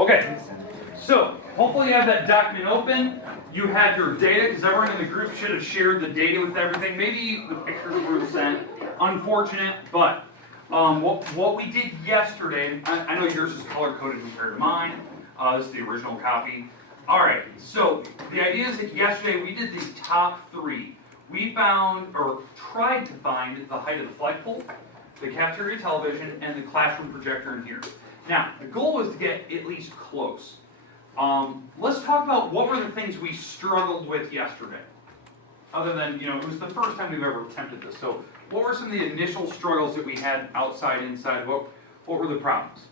Okay, so hopefully you have that document open. You have your data, because everyone in the group should have shared the data with everything. Maybe the pictures were sent. Unfortunate, but what we did yesterday, I know yours is color-coded compared to mine. This is the original copy. All right, so the idea is that yesterday we did the top three. We found, or tried to find, the height of the flagpole, the cafeteria television, and the classroom projector in here. Now, the goal was to get at least close. Let's talk about what were the things we struggled with yesterday. Other than, it was the first time we've ever attempted this. So what were some of the initial struggles that we had outside, inside? What were the problems?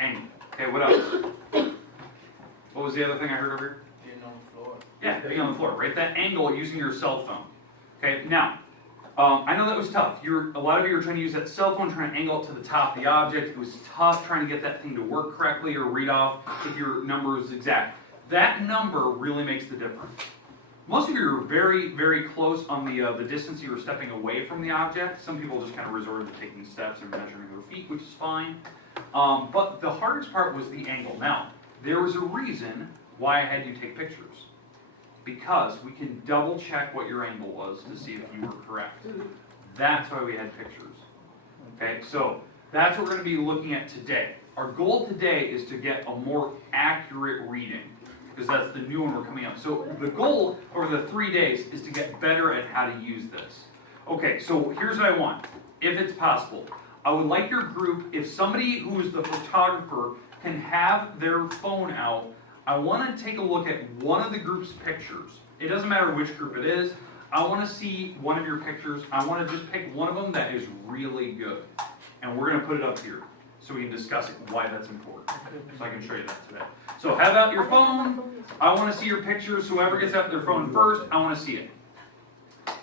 Angle. Okay, what else? What was the other thing I heard over here? Being on the floor. Yeah, being on the floor, right? That angle using your cell phone. Okay, now, I know that was tough. A lot of you were trying to use that cell phone, trying to angle it to the top of the object. It was tough trying to get that thing to work correctly or read off if your number is exact. That number really makes the difference. Most of you are very, very close on the distance you were stepping away from the object. Some people just kind of resorted to taking steps and measuring their feet, which is fine. But the hardest part was the angle. Now, there was a reason why I had you take pictures. Because we can double check what your angle was to see if you were correct. That's why we had pictures. Okay, so that's what we're going to be looking at today. Our goal today is to get a more accurate reading, because that's the new one we're coming up. So the goal over the 3 days is to get better at how to use this. Okay, so here's what I want. If it's possible, I would like your group, if somebody who is the photographer can have their phone out, I want to take a look at one of the group's pictures. It doesn't matter which group it is. I want to see one of your pictures. I want to just pick one of them that is really good. And we're going to put it up here so we can discuss it, why that's important. So I can show you that today. So have out your phone. I want to see your pictures. Whoever gets out their phone first, I want to see it.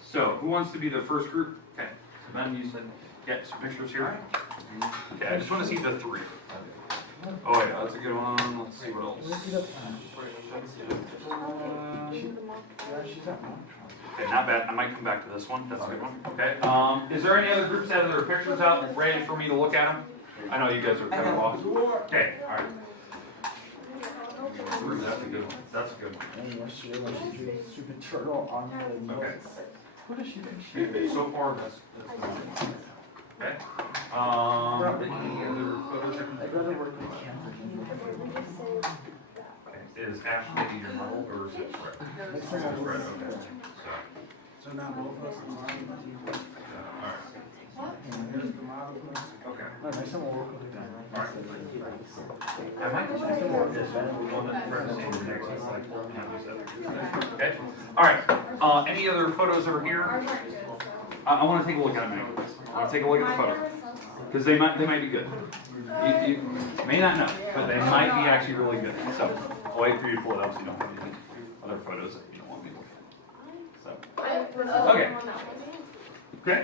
So who wants to be the first group? Okay. So then you said, yeah, some pictures here. Okay, I just want to see the three. Oh yeah, that's a good one. Let's see what else. Okay, not bad. I might come back to this one. That's a good one. Okay. Is there any other groups that have their pictures out ready for me to look at them? I know you guys are kind of off. Okay, all right. That's a good one. That's a good one. Okay. So far, that's the one. Okay. Any other photos? I'd rather work with cameras. Okay. Is Ashley your model or is it Fred? It's Fred. Okay. So now both of us are All right. Okay. No, next time we'll work with the camera. All right. I might just make more of this one that Fred is saying next. Okay. All right. Any other photos over here? I want to take a look at them anyway. I want to take a look at the photos because they might be good. You may not know, but they might be actually really good. So I'll wait for you to pull it up so you don't have any other photos that you don't want me to look at. So okay. Okay.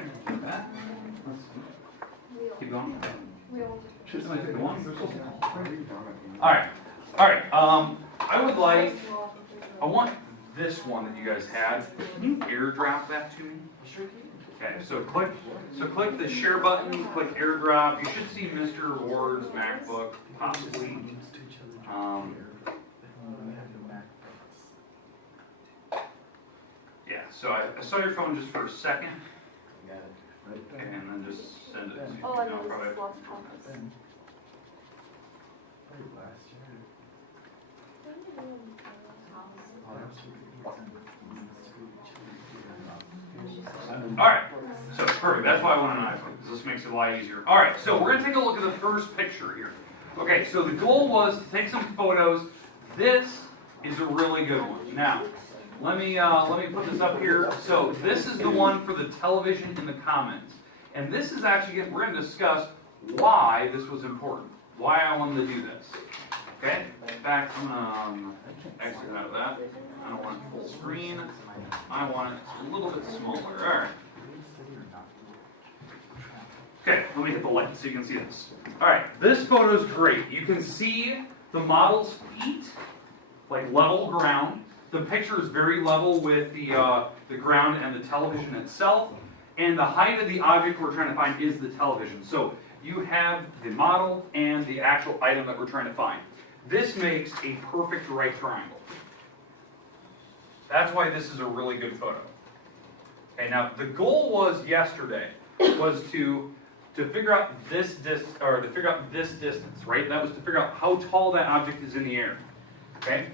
Keep going. Should I take the one? All right. All right. I want this one that you guys had. Can you airdrop that to me? Okay, so click the share button, click airdrop. You should see Mr. Ward's MacBook, possibly. Yeah, so I saw your phone just for a second. And then just send it to you. Oh, I know, this is lost conference. All right, so perfect. That's why I want an iPhone, because this makes it a lot easier. All right, so we're going to take a look at the first picture here. Okay, so the goal was to take some photos. This is a really good one. Now, let me put this up here. So this is the one for the television in the comments. And this is actually, we're going to discuss why this was important, why I wanted to do this. Okay, back, I'm going to exit out of that. I don't want it full screen. I want it a little bit smaller. All right. Okay, let me hit the light so you can see this. All right, this photo is great. You can see the model's feet, like level ground. The picture is very level with the ground and the television itself. And the height of the object we're trying to find is the television. So you have the model and the actual item that we're trying to find. This makes a perfect right triangle. That's why this is a really good photo. Okay, now the goal was yesterday was to figure out this distance, right? That was to figure out how tall that object is in the air. Okay?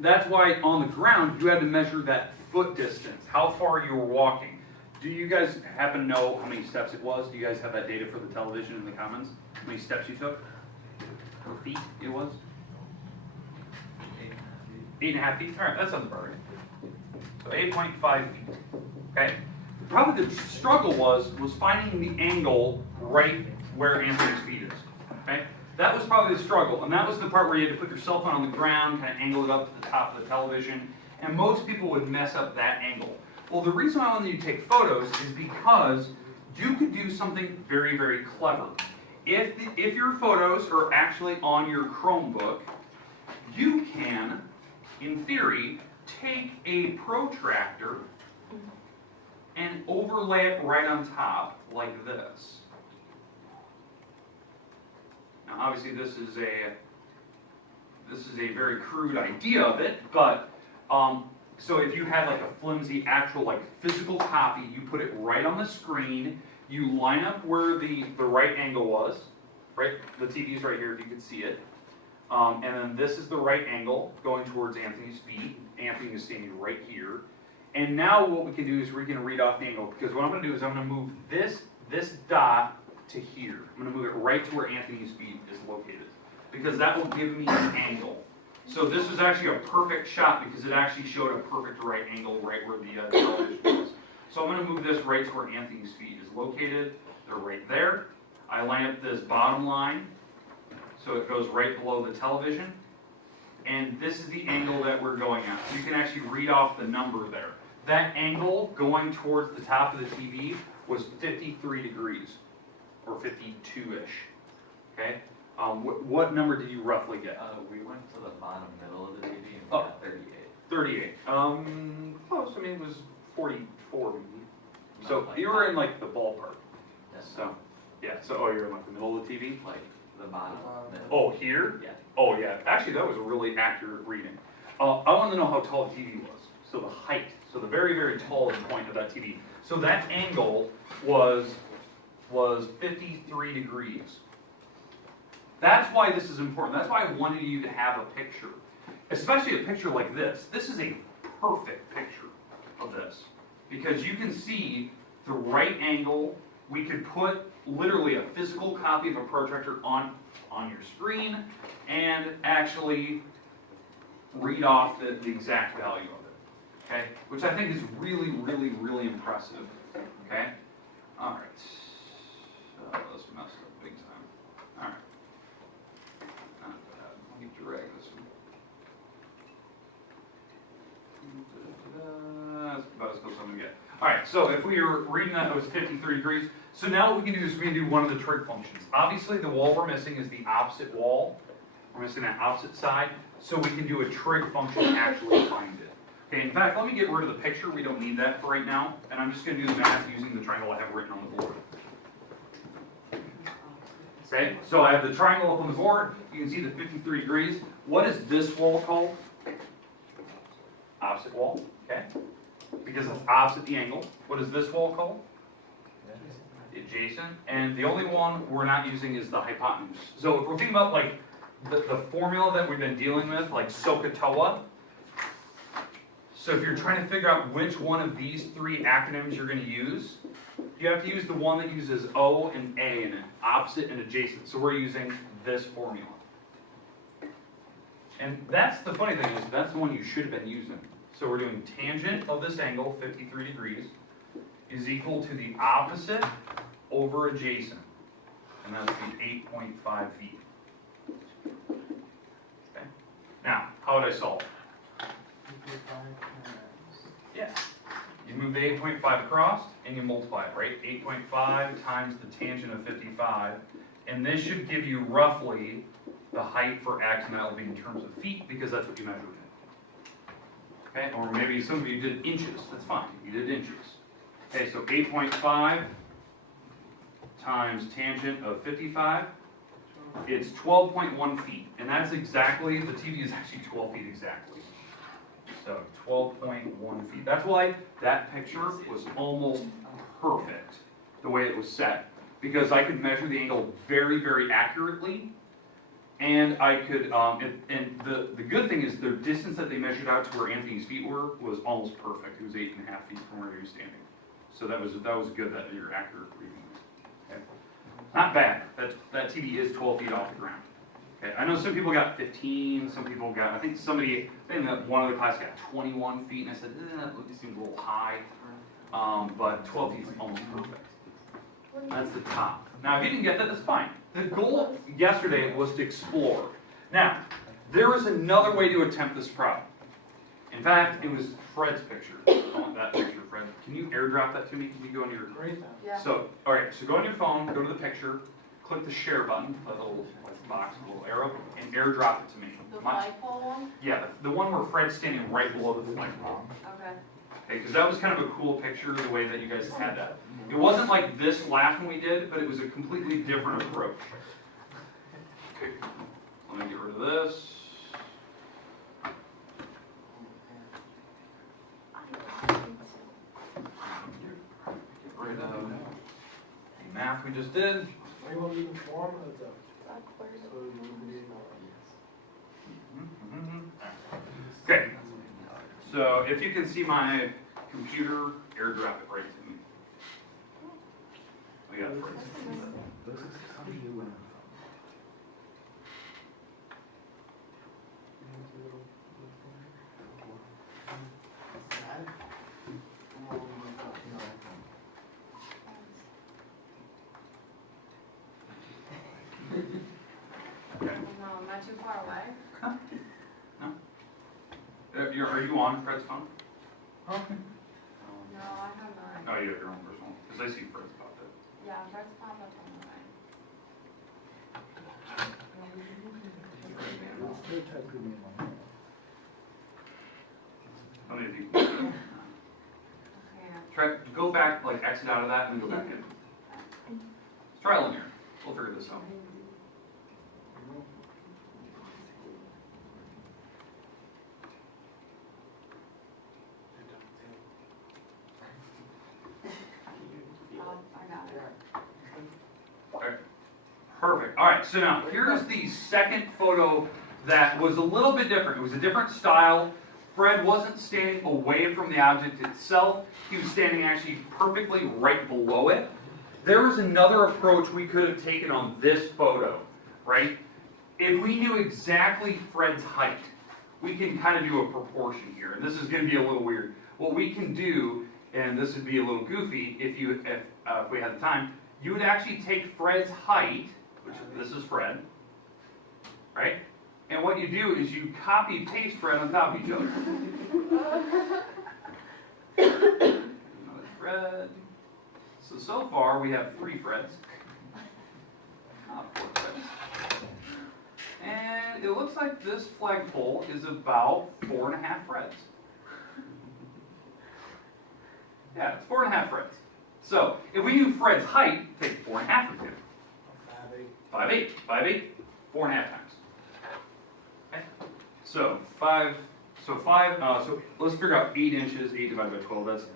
That's why on the ground you had to measure that foot distance, how far you were walking. Do you guys happen to know how many steps it was? Do you guys have that data for the television in the comments? How many steps you took? Or feet it was? 8.5 feet? Alright, that sounds about right. So 8.5 feet. Okay? Probably the struggle was finding the angle right where Anthony's feet is. Okay? That was probably the struggle, and that was the part where you had to put your cell phone on the ground, kind of angle it up to the top of the television, and most people would mess up that angle. Well, the reason I wanted you to take photos is because you could do something very, very clever. If your photos are actually on your Chromebook, you can, in theory, take a protractor and overlay it right on top like this. Now, obviously, this is a very crude idea of it, but so if you had like a flimsy, actual like physical copy, you put it right on the screen. You line up where the right angle was, right? The TV's right here if you can see it. And then this is the right angle going towards Anthony's feet. Anthony is standing right here. And now what we can do is we can read off the angle, because what I'm going to do is I'm going to move this dot to here. I'm going to move it right to where Anthony's feet is located, because that will give me an angle. So this was actually a perfect shot because it actually showed a perfect right angle right where the television is. So I'm going to move this right to where Anthony's feet is located. They're right there. I line up this bottom line so it goes right below the television. And this is the angle that we're going at. You can actually read off the number there. That angle going towards the top of the TV was 53 degrees, or 52-ish. Okay? What number did you roughly get? We went to the bottom middle of the TV and we Oh. got 38. 38. Close. I mean, it was 44 maybe. So Not like you were that. in like the ballpark. Yes. So, yeah. So, oh, you're in like the middle of the TV? Like the bottom middle. Oh, here? Yeah. Oh, yeah. Actually, that was a really accurate reading. I wanted to know how tall the TV was. So the height. So the very, very tallest point of that TV. So that angle was 53 degrees. That's why this is important. That's why I wanted you to have a picture. Especially a picture like this. This is a perfect picture of this. Because you can see the right angle. We could put literally a physical copy of a protractor on your screen and actually read off the exact value of it. Okay? Which I think is really, really, really impressive. Okay? Alright. This messed up big time. Alright. Let me drag this one. That's about as close as I'm going to get. Alright, so if we were reading that, it was 53 degrees. So now what we can do is we can do one of the trig functions. Obviously, the wall we're missing is the opposite wall. We're missing that opposite side. So we can do a trig function to actually find it. Okay, in fact, let me get rid of the picture. We don't need that for right now. And I'm just going to do the math using the triangle I have written on the board. Okay, so I have the triangle up on the board. You can see the 53 degrees. What is this wall called? Opposite wall, okay? Because it's opposite the angle. What is this wall called? Adjacent. And the only one we're not using is the hypotenuse. So if we're thinking about like the formula that we've been dealing with, like SOHCAHTOA. So if you're trying to figure out which one of these three acronyms you're going to use, you have to use the one that uses O and A in it, opposite and adjacent. So we're using this formula. And that's the funny thing is that's the one you should have been using. So we're doing tangent of this angle, 53 degrees, is equal to the opposite over adjacent. And that's the 8.5 feet. Okay. Now, how would I solve? Yeah. You move the 8.5 across and you multiply it, right? 8.5 times the tangent of 55. And this should give you roughly the height for x, and that will be in terms of feet because that's what you measured in. Okay? Or maybe some of you did inches. That's fine. You did inches. Okay, so 8.5 times tangent of 55, it's 12.1 feet. And that's exactly, the TV is actually 12 feet exactly. So 12.1 feet. That's why that picture was almost perfect, the way it was set. Because I could measure the angle very, very accurately. And I could, and the good thing is the distance that they measured out to where Anthony's feet were was almost perfect. It was 8.5 feet from where he was standing. So that was good that you're accurate reading. Okay. Not bad. That TV is 12 feet off the ground. Okay. I know some people got 15, some people got, I think one of the class got 21 feet, and I said, it seems a little high. But 12 feet is almost perfect. That's the top. Now, if you didn't get that, that's fine. The goal yesterday was to explore. Now, there is another way to attempt this problem. In fact, it was Fred's picture. I want that picture, Fred. Can you airdrop that to me? Can you go on your... Yeah. So, all right, so go on your phone, go to the picture, click the share button, that little box, little arrow, and airdrop it to me. The flagpole one? Yeah, the one where Fred's standing right below the flagpole. Okay. Okay, because that was kind of a cool picture, the way that you guys had that. It wasn't like this last one we did, but it was a completely different approach. Okay, let me get rid of this. Get rid of the math we just did. Okay, so if you can see my computer, airdrop it right to me. We got it first. No, am I too far away? Are you on Fred's phone? Okay. No, I have mine. Oh, you have your own personal, because I see Fred's popped up. Yeah, Fred's popped up on How many of you? mine. Try, go back, like exit out of that and then go back in. It's trial and error. We'll figure this out. I got it. Okay. Perfect. All right, so now here's the second photo that was a little bit different. It was a different style. Fred wasn't standing away from the object itself. He was standing actually perfectly right below it. There was another approach we could have taken on this photo, right? If we knew exactly Fred's height, we can kind of do a proportion here. And this is going to be a little weird. What we can do, and this would be a little goofy if we had the time, you would actually take Fred's height, which this is Fred, right? And what you do is you copy paste Fred on top of each other. Another Fred. So far we have 3 Freds. 4 Freds. And it looks like this flagpole is about 4.5 Freds. Yeah, it's 4.5 Freds. So if we knew Fred's height, take 4.5 of him. 5'8", 5'8", 4.5 times. Okay. So so let's figure out 8 inches, 8 divided by 12, that's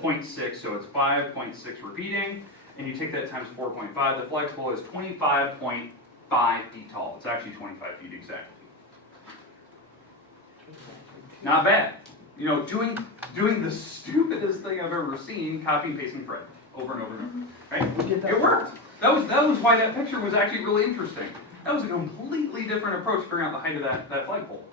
0.6, so it's 5.6 repeating, and you take that times 4.5, the flagpole is 25.5 feet tall. It's actually 25 feet exactly. Not bad. You know, doing the stupidest thing I've ever seen, copy and pasting Fred over and over and over. Right? It worked. That was why that picture was actually really interesting. That was a completely different approach to figuring out the height of that flagpole.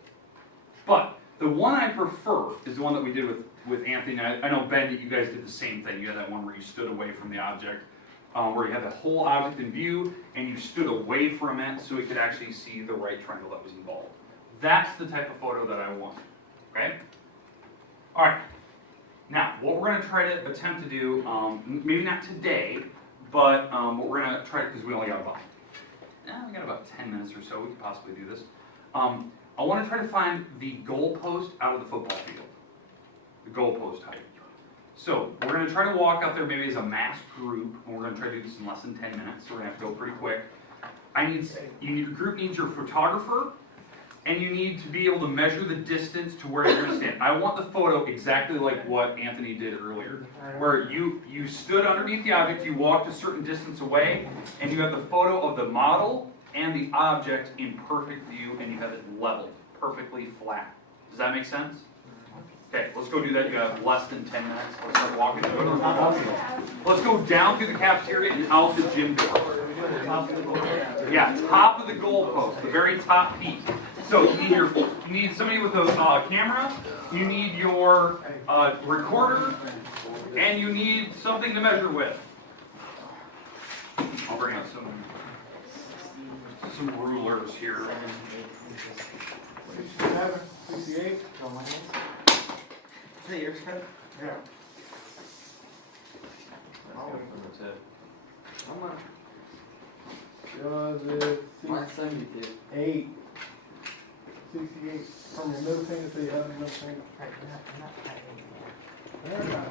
But the one I prefer is the one that we did with Anthony. I know, Ben, that you guys did the same thing. You had that one where you stood away from the object, where you had the whole object in view, and you stood away from it so we could actually see the right triangle that was involved. That's the type of photo that I want. Okay? All right. Now, what we're going to try to attempt to do, maybe not today, but what we're going to try, because we only got we got about 10 minutes or so, we could possibly do this. I want to try to find the goalpost out of the football field. The goalpost height. So we're gonna try to walk out there maybe as a masked group, and we're gonna try to do this in less than 10 minutes, so we're gonna have to go pretty quick. Your group needs your photographer, and you need to be able to measure the distance to where you're gonna stand. I want the photo exactly like what Anthony did earlier, where you stood underneath the object, you walked a certain distance away, and you have the photo of the model and the object in perfect view, and you have it leveled, perfectly flat. Does that make sense? Okay, let's go do that. You have less than 10 minutes. Let's start walking. Let's go down through the cafeteria and out the gym door. Yeah, top of the goalpost, the very top peak. So you need somebody with a camera, you need your recorder, and you need something to measure with. I'll bring out some rulers here. 67, 68. Is that yours, Fred? Yeah. From the tip. How much? Was it Mine's 72. 8? 68. From your middle finger to your other middle finger. Right, not tight anymore. They're not